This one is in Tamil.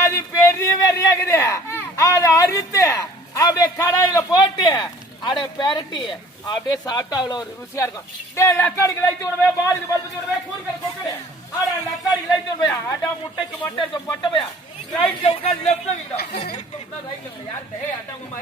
அது பெரிய வெறியாக்குது. அதை அறுத்து அப்படியே கடாயில போட்டு அப்படியே பெரட்டி அப்படியே சாப்பிட்டா அவ்வளவு ஒரு ருசியா இருக்கும். லக்காடிக்கு லைத்து விடுவே, பாலுக்கு பல்புக்கு விடுவே, கூறுக்கிற கொக்குடு ஆடா லக்காடிக்கு லைத்து விடுவையா, ஆட்டா முட்டைக்கு மட்டை இருக்கும் பொட்டவையா, ரைட்ல உட்காந்து லெப்ட்ல வைக்கணும், ரைட்ல யாரு அட்டா உமா.